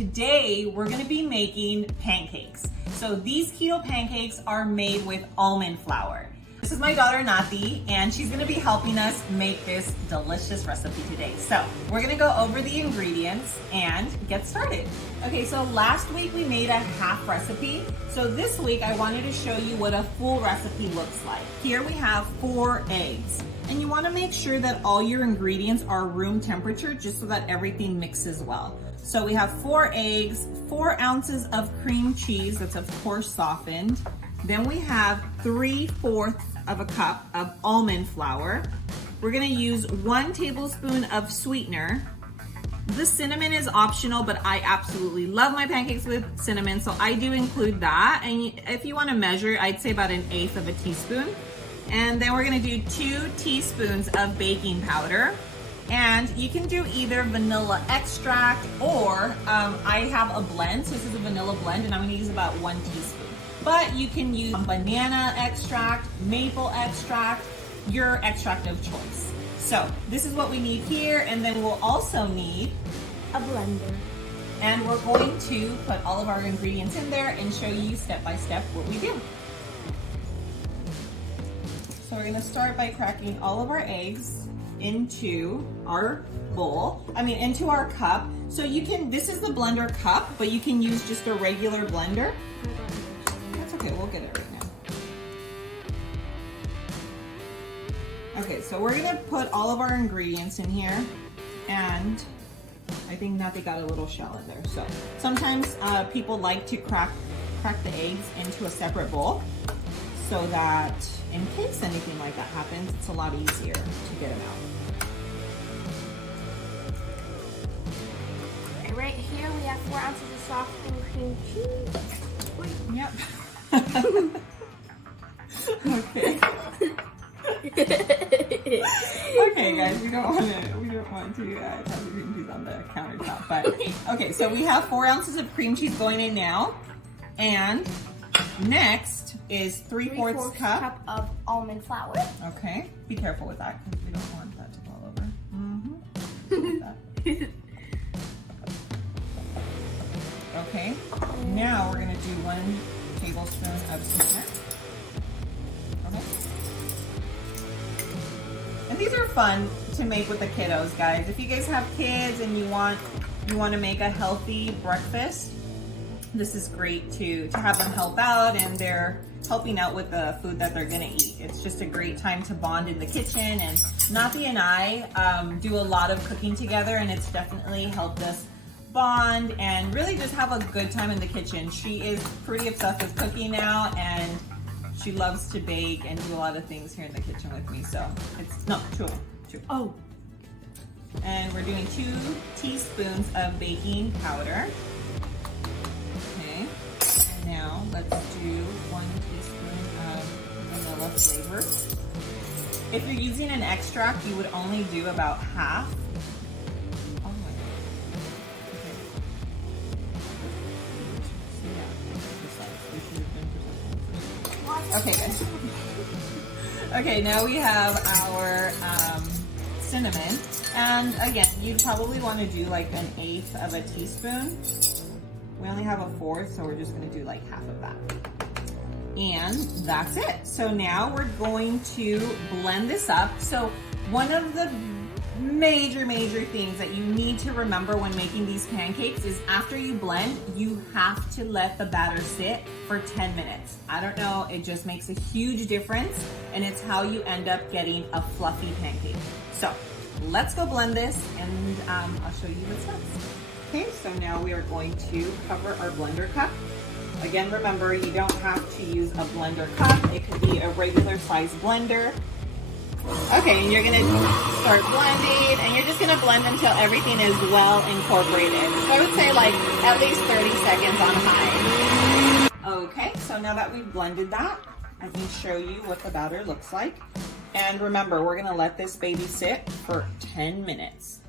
today we're gonna be making pancakes. So these keto pancakes are made with almond flour. This is my daughter Nati, and she's gonna be helping us make this delicious recipe today. So we're gonna go over the ingredients and get started. Okay, so last week we made a half recipe. So this week I wanted to show you what a full recipe looks like. Here we have 4 eggs. And you wanna make sure that all your ingredients are room temperature just so that everything mixes well. So we have 4 eggs, 4 ounces of cream cheese that's of course softened. Then we have 3/4 of a cup of almond flour. We're gonna use 1 tablespoon of sweetener. The cinnamon is optional, but I absolutely love my pancakes with cinnamon, so I do include that. And if you wanna measure, I'd say about 1/8 of a teaspoon. And then we're gonna do 2 teaspoons of baking powder. And you can do either vanilla extract or I have a blend, so this is a vanilla blend, and I'm gonna use about 1 teaspoon. But you can use banana extract, maple extract, your extract of choice. So this is what we need here, and then we'll also need a blender. And we're going to put all of our ingredients in there and show you step by step what we do. So we're gonna start by cracking all of our eggs into our bowl, into our cup. So you can, this is the blender cup, but you can use just a regular blender. That's okay, we'll get it right now. Okay, so we're gonna put all of our ingredients in here, and I think Nati got a little shell in there. So sometimes people like to crack the eggs into a separate bowl so that in case anything like that happens, it's a lot easier to get them out. Right here we have 4 ounces of softened cream cheese. Yep. Okay. Okay, guys, we don't want to have the cream cheese on the countertop, but okay. So we have 4 ounces of cream cheese going in now, and next is 3/4 cup of almond flour. Okay, be careful with that because we don't want that to fall over. Okay, now we're gonna do 1 tablespoon of sweetener. Okay. And these are fun to make with the kiddos, guys. If you guys have kids and you want to make a healthy breakfast, this is great to have them help out, and they're helping out with the food that they're gonna eat. It's just a great time to bond in the kitchen, and Nati and I do a lot of cooking together, and it's definitely helped us bond and really just have a good time in the kitchen. She is pretty obsessed with cooking now, and she loves to bake and do a lot of things here in the kitchen with me. So it's two. Oh, and we're doing 2 teaspoons of baking powder. Okay, and now let's do 1 teaspoon of vanilla flavor. If you're using an extract, you would only do about half. Okay, good. Okay, now we have our cinnamon. And again, you'd probably want to do like 1/8 of a teaspoon. We only have 1/4, so we're just going to do like half of that. And that's it. So now we're going to blend this up. So one of the major things that you need to remember when making these pancakes is after you blend, you have to let the batter sit for 10 minutes. I don't know, it just makes a huge difference, and it's how you end up getting a fluffy pancake. So let's go blend this, and I'll show you what's next. Okay, so now we are going to cover our blender cup. Again, remember, you don't have to use a blender cup. It could be a regular size blender. Okay, and you're gonna start blending, and you're just gonna blend until everything is well incorporated. So I would say like at least 30 seconds on high. Okay, so now that we've blended that, I can show you what the batter looks like. And remember, we're gonna let this baby sit for 10 minutes.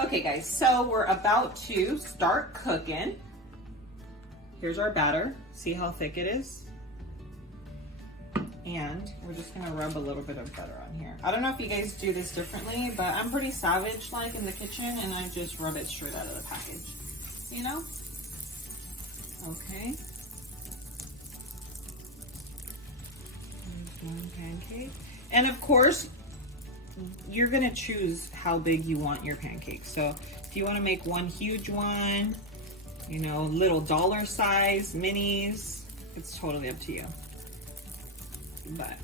Okay guys, so we're about to start cooking. Here's our batter. See how thick it is? And we're just gonna rub a little bit of butter on here. I don't know if you guys do this differently, but I'm pretty savage like in the kitchen, and I just rub it straight out of the package, you know? Okay. There's one pancake. And of course, you're gonna choose how big you want your pancakes. So if you wanna make one huge one, you know, little dollar size, minis, it's totally up to you. But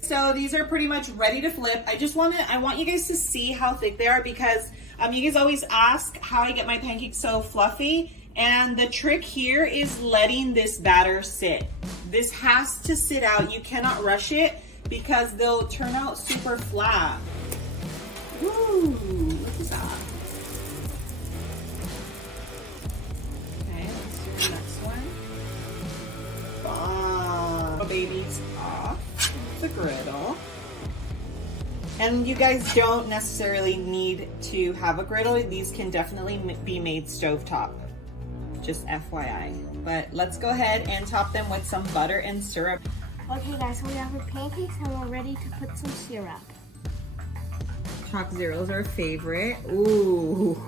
so these are pretty much ready to flip. I want you guys to see how thick they are, because you guys always ask how I get my pancakes so fluffy, and the trick here is letting this batter sit. This has to sit out. You cannot rush it because they'll turn out super flat. Ooh, look at that. Okay, let's do the next one. Babies off the griddle. And you guys don't necessarily need to have a griddle. These can definitely be made stovetop, just FYI. But let's go ahead and top them with some butter and syrup. Okay guys, so we have our pancakes and we're ready to put some syrup. Choc Zero's our favorite. Ooh.